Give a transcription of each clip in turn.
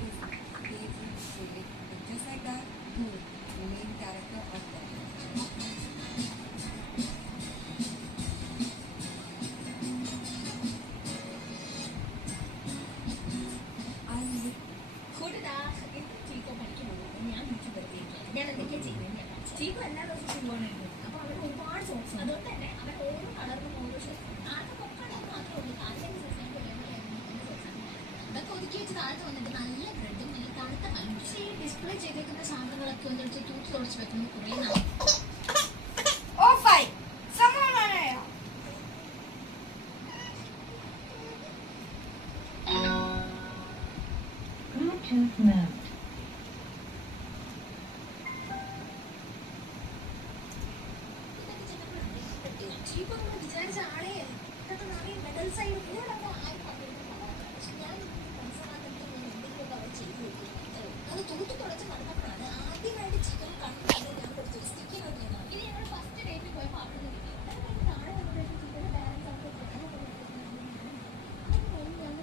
is Daisy Selig, just like that, the main character of the I look കൂട്ടതാ എന്റെ ചീക്കോ പണിക്ക് പോകും ഞാൻ YouTube ഞാൻ എന്തൊക്കെയാ ചെയ്യുന്നത് ചീക്കോ എല്ലാ ദിവസവും ചെയ്യുവാനായിരുന്നു അപ്പൊ അവിടെ ഒരുപാട് സോപ്സ് അതുകൊണ്ട് തന്നെ അവൻ ഓരോ കളറിനും ഓരോ ആദ്യം പൊക്കണം മാത്രമേ ഉള്ളൂ അതൊക്കെ ഒതുക്കി വെച്ച് താഴത്ത് വന്നിട്ട് നല്ല ബ്രെഡും നല്ല തണുത്ത പാലും പക്ഷേ ഈ ഡിസ്പ്ലേ ചെയ്തേക്കുന്ന സാധനങ്ങളൊക്കെ ഒന്നെടുത്ത് തൂക്കി തുറച്ച് വെക്കുന്നത് കുറേ നാൾ ഓഫായി സമാധാനമായോ Bluetooth mode. ചീക്കോ നമ്മൾ വിചാരിച്ച ആളെ ഇതൊക്കെ നിറയെ മെഡൽസ് ആയി കൂടൊക്കെ ആയി പക്ഷെ ഞാൻ മനസ്സിലാക്കുന്നത് ഞാൻ എന്തെങ്കിലുമൊക്കെ അവർ ചെയ്തു കൊടുക്കുന്നു അത് തൂക്കി തുടച്ച് നടന്നപ്പോഴാണ് ആദ്യമായിട്ട് ചിക്കൻ കണ്ടത് ഞാൻ കൊടുത്തൊരു സ്റ്റിക്കി നോക്കിയതാണ് ഇനി ഞങ്ങൾ ഫസ്റ്റ് ഡേറ്റിൽ പോയപ്പോൾ അവിടെ നിന്ന് കിട്ടി താഴെ വന്നപ്പോഴേക്കും ചിക്കൻ്റെ ബാലൻസ്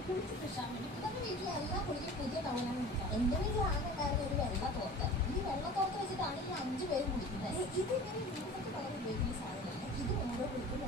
കുളിച്ച് ഫ്രഷാൻ വേണ്ടി അതൊക്കെ വീട്ടിൽ എല്ലാം കുളിക്കും പുതിയ ടവലാണ് കിട്ടുക എൻ്റെ വീട്ടിൽ ആകെ ഉണ്ടായിരുന്ന ഒരു വെള്ള തോർത്ത് ഈ വെള്ള തോർത്ത് വെച്ചിട്ടാണ് ഈ 5 പേര് കുടിക്കുന്നത് ഇത് ഇങ്ങനെ ന്യൂസൊക്കെ പകരം ഉപയോഗിക്കുന്ന സാധനമാണ് ഇത് ഓരോ കുളിക്കും